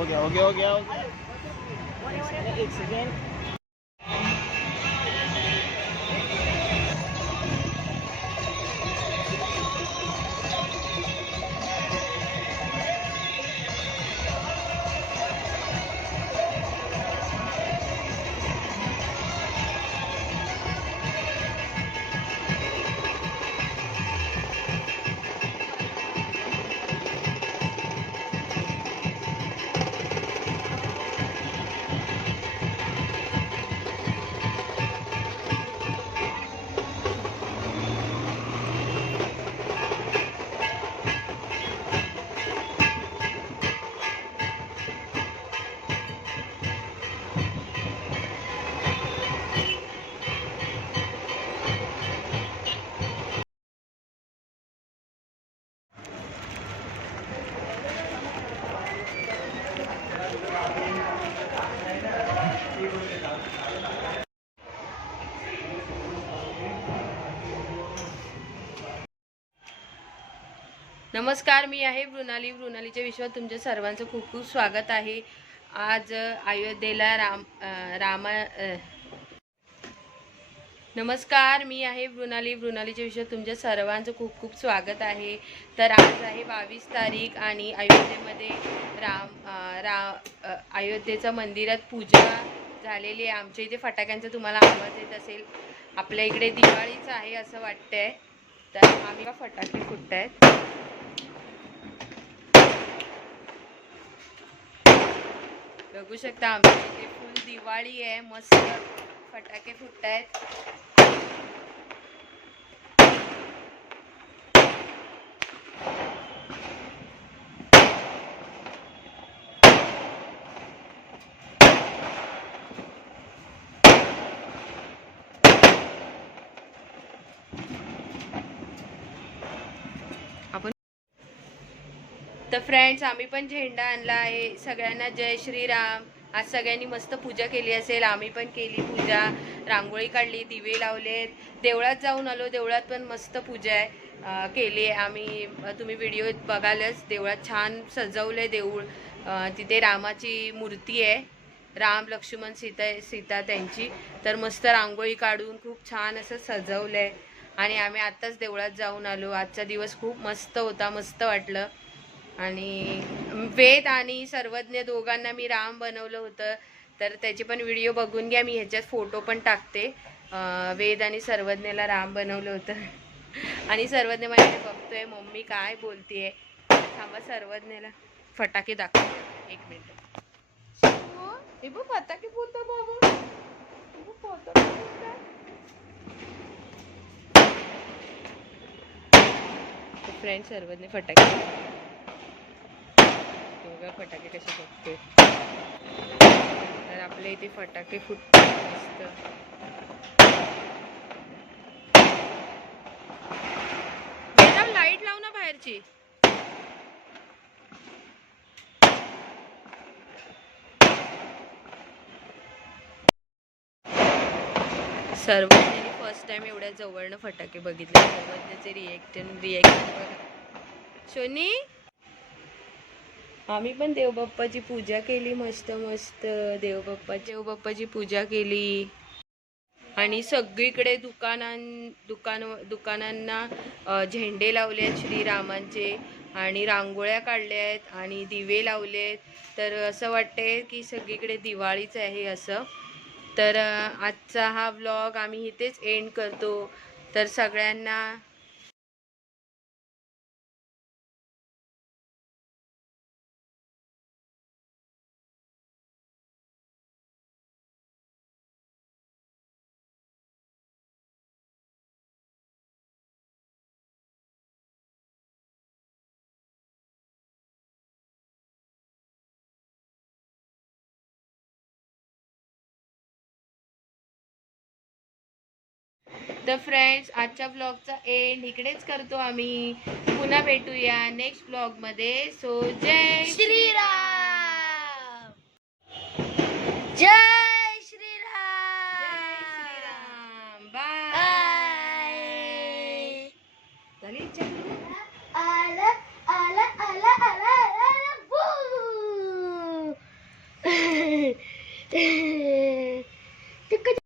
हो गया हो गया हो गया हो गया एक सेकेंड नमस्कार मी आहे मृणाली. मृणालीच्या विश्वात तुमच्या सर्वांचं खूप खूप स्वागत आहे. आज अयोध्येला राम रामा नमस्कार मी आहे मृणाली. मृणालीच्या विश्वात तुमच्या सर्वांचं खूप खूप स्वागत आहे. तर आज आहे बावीस तारीख आणि अयोध्येमध्ये राम रा अयोध्येचं मंदिरात पूजा झालेली आहे. आमच्या इथे फटाक्यांचा तुम्हाला आवाज येत असेल. आपल्या इकडे दिवाळीच आहे असं वाटतंय. तर आम्ही फटाके फुटत आहेत बघू शकता आमच्या इथे फुल दिवाळी आहे. मस्त फटाके फुटत आहेत तर फ्रेंड्स आम्ही पण झेंडा आणला आहे. सगळ्यांना जय श्रीराम. आज सगळ्यांनी मस्त पूजा केली असेल. आम्ही पण केली पूजा. रांगोळी काढली दिवे लावलेत. देवळात जाऊन आलो. देवळात पण मस्त पूजा आहे. केली आहे. आम्ही तुम्ही व्हिडिओ बघालच. देवळात छान सजवलं आहे देऊळ तिथे रामाची मूर्ती आहे. राम लक्ष्मण सीता सीता त्यांची. तर मस्त रांगोळी काढून खूप छान असं सजवलं आहे आणि आम्ही आत्ताच देवळात जाऊन आलो. आजचा दिवस खूप मस्त होता. मस्त वाटलं. आणि वेद आणि सर्वज्ञ दोघांना मी राम बनवलं होतं. तर त्याचे पण व्हिडिओ बघून घ्या. मी ह्याच्यात फोटो पण टाकते. वेद आणि सर्वज्ञला राम बनवलं होतं. आणि सर्वज्ञ माझ्याकडे बघतोय मम्मी काय बोलतेय. थांबा सर्वज्ञला फटाके दाखवते. एक मिनिट. हे बघ फटाके बोलतो बाबा. फ्रेंड सर्वज्ञ फटाके. बघा फटाके कसे फुटते. तर आपल्या इथे फटाके फुटतात मस्त. लाइट लाव ना बाहेरची. सर्वांनी फर्स्ट टाइम एवढ्या जवळनं फटाके बघितले. सर्वज्ञाचे रिएक्शन रिएक्शन बघा शोनी? आम्ही पण देवबाप्पाची पूजा केली मस्त मस्त देवबाप्पा देवबाप्पाची पूजा केली. आणि सगळीकडे दुकानां दुकान दुकानांना झेंडे लावले आहेत श्रीरामांचे आणि रांगोळ्या काढल्या आहेत आणि दिवे लावले आहेत. तर असं वाटते की सगळीकडे दिवाळीच आहे असं. तर आजचा हा व्लॉग आम्ही इथेच एंड करतो. तर सगळ्यांना तर फ्रेंड्स आजच्या ब्लॉगचा एंड इकडेच करतो आम्ही. पुन्हा भेटूया नेक्स्ट ब्लॉगमध्ये सो जय श्रीराम! जय